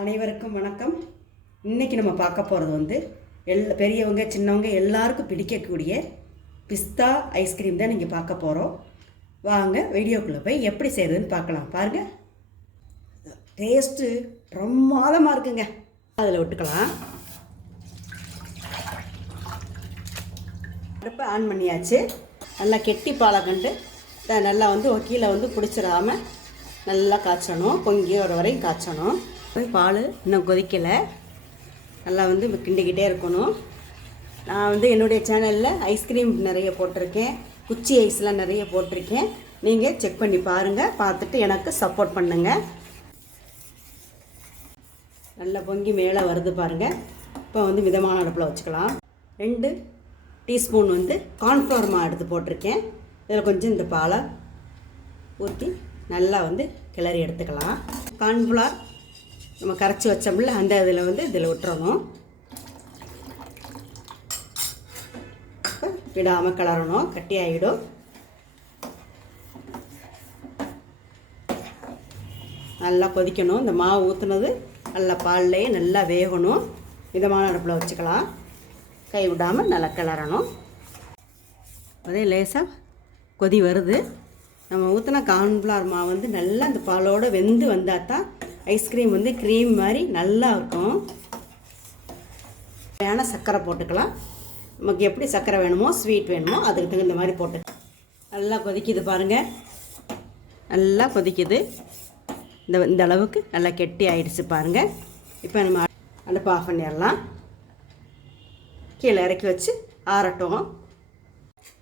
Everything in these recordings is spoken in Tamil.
அனைவருக்கும் வணக்கம். இன்றைக்கி நம்ம பார்க்க போகிறது வந்து பெரியவங்க சின்னவங்க எல்லாருக்கும் பிடிக்கக்கூடிய பிஸ்தா ஐஸ்கிரீம் தான் நீங்கள் பார்க்க போகிறோம். வாங்க வீடியோக்குள்ளே போய் எப்படி செய்கிறதுன்னு பார்க்கலாம். பாருங்கள், டேஸ்ட்டு பிரமாதமாக இருக்குங்க. அதில் விட்டுக்கலாம். அடுப்பை ஆன் பண்ணியாச்சு. நல்லா கெட்டி பாலை கண்டு நல்லா வந்து கீழே வந்து பிடிச்சிடாம நல்லா காய்ச்சணும். பொங்கி வர வரையும் காய்ச்சணும். பால் இன்னும் கொதிக்கலை. நல்லா வந்து கிண்டிக்கிட்டே இருக்கணும். நான் வந்து என்னுடைய சேனலில் ஐஸ்கிரீம் நிறைய போட்டிருக்கேன், குச்சி ஐஸ்லாம் நிறைய போட்டிருக்கேன். நீங்கள் செக் பண்ணி பாருங்கள், பார்த்துட்டு எனக்கு சப்போர்ட் பண்ணுங்கள். நல்லா பொங்கி மேலே வருது பாருங்கள். இப்போ வந்து மிதமான அடுப்பில் வச்சுக்கலாம். 2 டீஸ்பூன் வந்து கார்ன்ஃப்ளவர் மாவு எடுத்து போட்டிருக்கேன். இதில் கொஞ்சம் இந்த பாலை ஊற்றி நல்லா வந்து கிளறி எடுத்துக்கலாம். கார்ன்ஃப்ளவர் நம்ம கரைச்சி வச்சோம்ல, அந்த இதில் வந்து இதில் விட்டுறணும். விடாமல் கிளறணும், கட்டி ஆகிடும். நல்லா கொதிக்கணும். இந்த மாவு ஊற்றுனது நல்லா பால்லையே நல்லா வேகணும். மிதமான அடுப்பில் வச்சுக்கலாம். கை விடாமல் நல்லா கிளறணும். அதே லேசாக கொதி வருது. நம்ம ஊற்றின கார்ன்ஃப்ளவர் மாவு வந்து நல்லா அந்த பாலோடு வெந்து வந்தால் தான் ஐஸ்கிரீம் வந்து க்ரீம் மாதிரி நல்லா இருக்கும். வேணால் சர்க்கரை போட்டுக்கலாம். நமக்கு எப்படி சர்க்கரை வேணுமோ, ஸ்வீட் வேணுமோ அதுக்கு தகுந்த மாதிரி போட்டு. நல்லா கொதிக்குது பாருங்கள், நல்லா கொதிக்குது. இந்த அளவுக்கு நல்லா கெட்டி ஆகிடுச்சு பாருங்கள். இப்போ நம்ம அடுப்பு ஆஃப் பண்ணிடலாம். கீழே இறக்கி வச்சு ஆறட்டும்.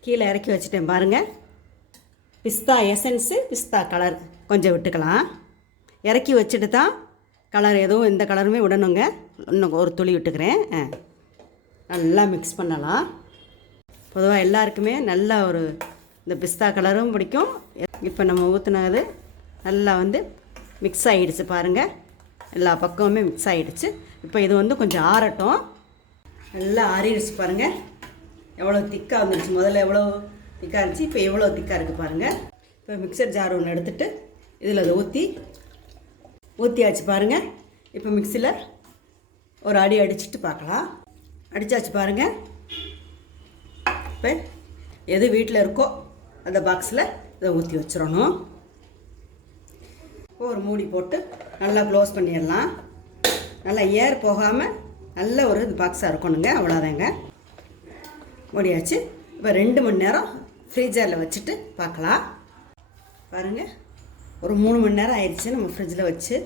கீழே இறக்கி வச்சுட்டேன் பாருங்கள். பிஸ்தா எசன்ஸு, பிஸ்தா கலர் கொஞ்சம் விட்டுக்கலாம். இறக்கி வச்சுட்டு தான் கலர் எதுவும் எந்த கலருமே விடணுங்க. இன்னும் ஒரு துளி விட்டுக்கிறேன். நல்லா மிக்ஸ் பண்ணலாம். பொதுவாக எல்லாருக்குமே நல்லா ஒரு இந்த பிஸ்தா கலரும் பிடிக்கும். இப்போ நம்ம ஊற்றுனது நல்லா வந்து மிக்ஸ் ஆகிடுச்சு பாருங்கள். எல்லா பக்கமுமே மிக்ஸ் ஆகிடுச்சு. இப்போ இது வந்து கொஞ்சம் ஆறட்டும். நல்லா ஆறிடுச்சு பாருங்கள். எவ்வளோ திக்காக வந்துடுச்சு. முதல்ல எவ்வளோ திக்காக இருந்துச்சு, இப்போ எவ்வளோ திக்காக இருக்குது பாருங்கள். இப்போ மிக்சர் ஜார் ஒன்று எடுத்துகிட்டு இதில் அதை ஊற்றியாச்சு பாருங்கள். இப்போ மிக்சியில் ஒரு அடி அடிச்சுட்டு பார்க்கலாம். அடித்தாச்சு பாருங்கள். இப்போ எது வீட்டில் இருக்கோ அந்த பாக்ஸில் இதை ஊற்றி வச்சிடணும். இப்போ ஒரு மூடி போட்டு நல்லா க்ளோஸ் பண்ணிடலாம். நல்லா ஏர் போகாமல் நல்ல ஒரு பாக்ஸாக இருக்கணுங்க. அவ்வளோதாங்க, மூடியாச்சு. இப்போ 2 மணி நேரம் ஃப்ரீஜரில் வச்சுட்டு பார்க்கலாம். பாருங்கள், ஒரு 3 மணி நேரம் ஆயிடுச்சு நம்ம ஃப்ரிட்ஜில் வச்சு.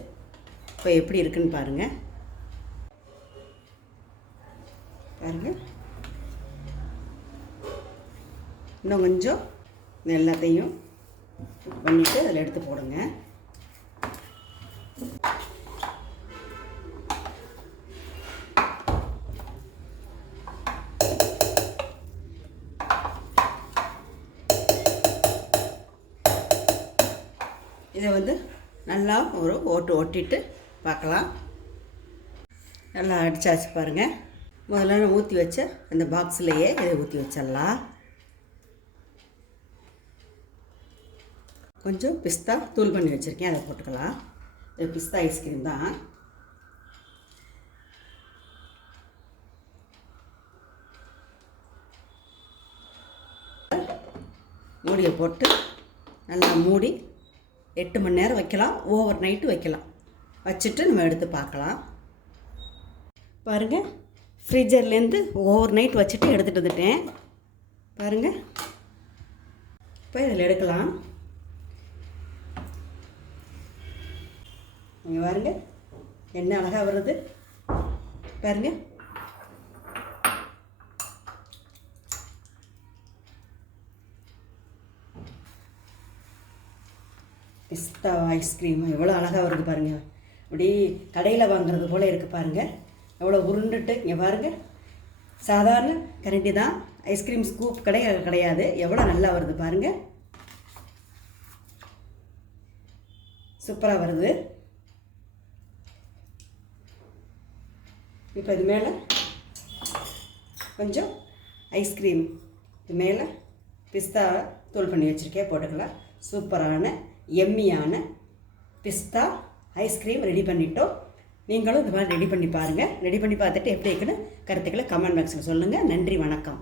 இப்போ எப்படி இருக்குன்னு பாருங்கள். பாருங்கள், இன்னும் கொஞ்சம் எல்லாத்தையும் பண்ணிவிட்டு அதில் எடுத்து போடுங்க. இதை வந்து நல்லா ஒரு ஓட்டிட்டு பார்க்கலாம். நல்லா அடித்தாச்சு பாருங்கள். முதல்ல ஊற்றி வச்ச அந்த பாக்ஸ்லையே இதை ஊற்றி வச்சிடலாம். கொஞ்சம் பிஸ்தா தூள் பண்ணி வச்சுருக்கேன், அதை போட்டுக்கலாம். இது பிஸ்தா ஐஸ்கிரீம் தான். மூடியை போட்டு நல்லா மூடி 8 மணி நேரம் வைக்கலாம். ஓவர் நைட்டு வைக்கலாம். வச்சுட்டு நம்ம எடுத்து பார்க்கலாம். பாருங்கள், ஃப்ரீஜர்லேருந்து ஓவர் நைட் வச்சுட்டு எடுத்துகிட்டு வந்துட்டேன் பாருங்கள். இப்போ இதில் எடுக்கலாம். நீங்கள் பாருங்கள், என்ன அழகாக வருது பாருங்கள். பிஸ்தா ஐஸ்கிரீம் எவ்வளோ அழகாக வருது பாருங்கள். அப்படி கடையில் வாங்குறது போல் இருக்குது பாருங்கள். எவ்வளோ உருண்டுட்டு. இங்கே பாருங்கள், சாதாரண கரண்டி தான், ஐஸ்கிரீம் ஸ்கூப் கிடையாது. எவ்வளோ நல்லா வருது பாருங்கள். சூப்பராக வருது. இப்போ இது மேலே கொஞ்சம் ஐஸ்கிரீம், இது மேலே பிஸ்தா தூள் பண்ணி வச்சுருக்கேன், போட்டுக்கலாம். சூப்பரான எம்மியான பிஸ்தா ஐஸ்கிரீம் ரெடி பண்ணிட்டோம். நீங்களும் இந்த மாதிரி ரெடி பண்ணி பாருங்கள். ரெடி பண்ணி பார்த்துட்டு எப்படி இருக்குன்னு கருத்துக்களை கமெண்ட் பாக்ஸில் சொல்லுங்கள். நன்றி, வணக்கம்.